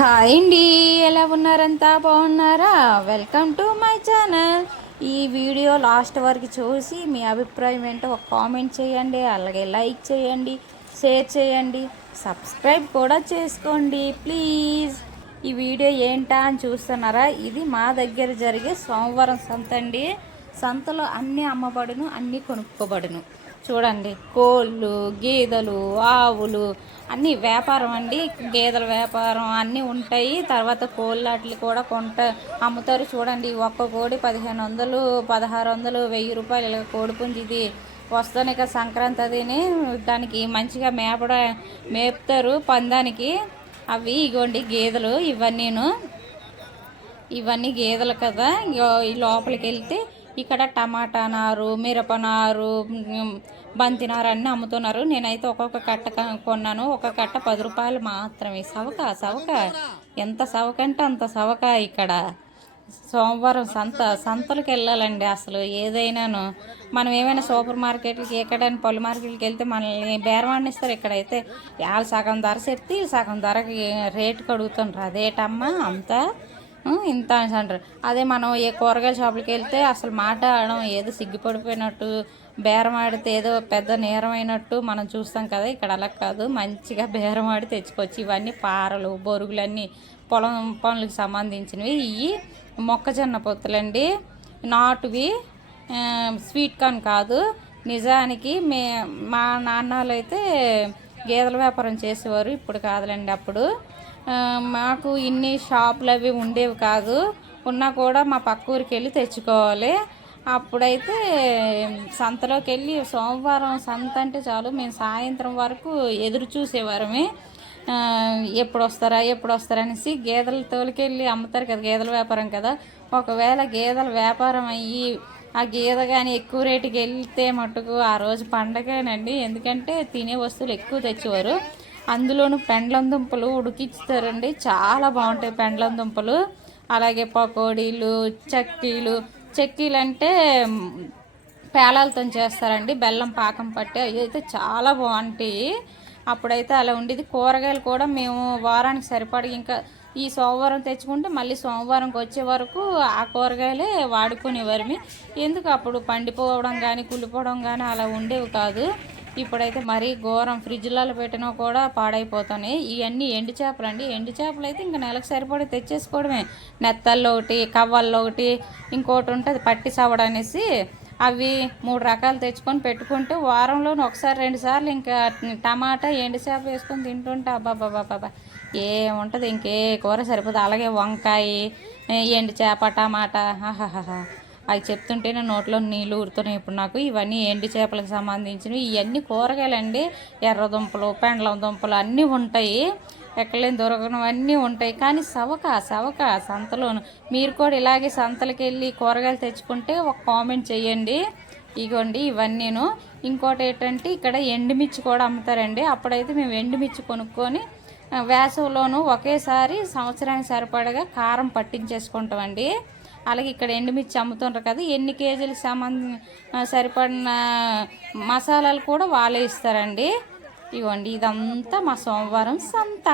Hi అండి, ఎలా ఉన్నారంతా? బాగున్నారా? Welcome to my channel. ఈ వీడియో లాస్ట్ వరకు చూసి మీ అభిప్రాయం ఏంటో ఒక కామెంట్ చేయండి, అలాగే లైక్ చేయండి, షేర్ చేయండి, సబ్స్క్రైబ్ కూడా చేసుకోండి ప్లీజ్. ఈ వీడియో ఏంటా అని చూస్తున్నారా? ఇది మా దగ్గర జరిగే సోమవారం సంత అండి. సంతలో అన్నీ అమ్మబడును, అన్నీ కొనుక్కోబడును. చూడండి, కోళ్ళు, గేదెలు, ఆవులు అన్నీ వ్యాపారం అండి. గేదెల వ్యాపారం అన్నీ ఉంటాయి. తర్వాత కోళ్ళట్లు కూడా అమ్ముతారు. చూడండి, ఒక్క కోడి 1500, 1600, 1000 రూపాయలు ఇలా కోడిపుంజి. ఇది వస్తానే కదా సంక్రాంతి, అదిని దానికి మంచిగా మేపుతారు పందానికి. అవి ఇగోండి గేదెలు, ఇవన్నీ గేదెలు కదా. ఈ లోపలికి వెళ్తే ఇక్కడ టమాటా నారు, మిరప నారు, బంతి నారు అన్నీ అమ్ముతున్నారు. నేనైతే ఒక్కొక్క కట్ట కొన్నాను. ఒక కట్ట 10 రూపాయలు మాత్రమే. సవక ఎంత సవక అంటే అంత సవక. ఇక్కడ సోమవారం సంతలకు వెళ్ళాలండి. అసలు ఏదైనాను మనం ఏమైనా సూపర్ మార్కెట్లకి, ఎక్కడైనా పళ్ళు మార్కెట్లకి వెళ్తే మనల్ని బేరమాడిస్తారు. ఇక్కడైతే వాళ్ళు సగం ధర చెప్తే సగం ధరకి రేటుకి అడుగుతుంటారు. అదేటమ్మా అంతా ఇంత అని అంటారు. అదే మనం ఏ కూరగాయల షాపులకి వెళ్తే అసలు మాట్లాడడం ఏదో సిగ్గుపడిపోయినట్టు, బేరం ఆడితే ఏదో పెద్ద నేరమైనట్టు మనం చూస్తాం కదా. ఇక్కడ అలా కాదు, మంచిగా బేరం ఆడి తెచ్చుకోవచ్చు. ఇవన్నీ పారలు, బొరుగులన్నీ పొలం పనులకు సంబంధించినవి. ఇవి మొక్కజొన్న పొత్తులండి, నాటువి, స్వీట్ కార్న్ కాదు. నిజానికి మా నాన్నలు అయితే గేదెల వ్యాపారం చేసేవారు. ఇప్పుడు కాదులేండి. అప్పుడు మాకు ఇన్ని షాపులు అవి ఉండేవి కాదు. ఉన్నా కూడా మా పక్క ఊరికి వెళ్ళి తెచ్చుకోవాలి. అప్పుడైతే సంతలోకి వెళ్ళి సోమవారం సంత అంటే చాలు మేము సాయంత్రం వరకు ఎదురు చూసేవారమే. ఎప్పుడు వస్తారా అనేసి. గేదెల తోలికెళ్ళి అమ్ముతారు కదా, గేదెల వ్యాపారం కదా. ఒకవేళ గేదెల వ్యాపారం అయ్యి ఆ గేదె కానీ ఎక్కువ రేటుకి వెళ్తే మటుకు ఆ రోజు పండగేనండి. ఎందుకంటే తినే వస్తువులు ఎక్కువ తెచ్చేవారు. అందులోనూ పెండ్లం దుంపలు ఉడికిస్తారండి, చాలా బాగుంటాయి పెండ్లం దుంపలు. అలాగే పకోడీలు, చెక్కీలు అంటే పేలాలతో చేస్తారండి, బెల్లం పాకం పట్టి. అవి అయితే చాలా బాగుంటాయి. అప్పుడైతే అలా ఉండేది. కూరగాయలు కూడా మేము వారానికి సరిపడి ఇంకా ఈ సోమవారం తెచ్చుకుంటే మళ్ళీ సోమవారంకి వచ్చే వరకు ఆ కూరగాయలే వాడుకునేవారిమి. ఎందుకు అప్పుడు పండిపోవడం కానీ కుళ్ళిపోవడం కానీ అలా ఉండేవి కాదు. ఇప్పుడైతే మరీ ఘోరం, ఫ్రిడ్జ్లలో పెట్టినా కూడా పాడైపోతున్నాయి. ఇవన్నీ ఎండు చేపలు అండి. ఎండు చేపలు అయితే ఇంకా నెలకు సరిపడి తెచ్చేసుకోవడమే. నెత్తల్లో ఒకటి, కవ్వల్లో ఒకటి, ఇంకోటి ఉంటుంది పట్టి సవడ అనేసి. అవి 3 రకాలు తెచ్చుకొని పెట్టుకుంటే వారంలోనూ ఒకసారి 2 సార్లు ఇంకా టమాటా, ఎండు చేప వేసుకొని తింటుంటే అబ్బాబాబాబా ఏముంటుంది, ఇంకే కూర సరిపోతుంది. అలాగే వంకాయ, ఎండు చేప, టమాటా, ఆహాహా అవి చెప్తుంటేనే నోట్లో నీళ్ళు ఊరుతున్నాయి ఇప్పుడు నాకు. ఇవన్నీ ఎండు చేపలకు సంబంధించినవి. ఇవన్నీ కూరగాయలండి. ఎర్రదుంపలు, పెండలం దుంపలు అన్నీ ఉంటాయి. ఎక్కడలేని దొరకనవన్నీ ఉంటాయి. కానీ సవక సంతలోను. మీరు కూడా ఇలాగే సంతలకు వెళ్ళి కూరగాయలు తెచ్చుకుంటే ఒక కామెంట్ చేయండి. ఇగోండి ఇవన్నీను. ఇంకోటి ఏంటంటే ఇక్కడ ఎండుమిర్చి కూడా అమ్ముతారండి. అప్పుడైతే మేము ఎండుమిర్చి కొనుక్కొని వేసవిలోనూ ఒకేసారి సంవత్సరానికి సరిపడగా కారం పట్టించేసుకుంటామండి. అలాగే ఇక్కడ ఎండుమిర్చి అమ్ముతుంటారు కదా, ఎన్ని కేజీలకు సరిపడిన మసాలాలు కూడా వాళ్ళే ఇస్తారండి. ఇవ్వండి, ఇదంతా మా సోమవారం సంత.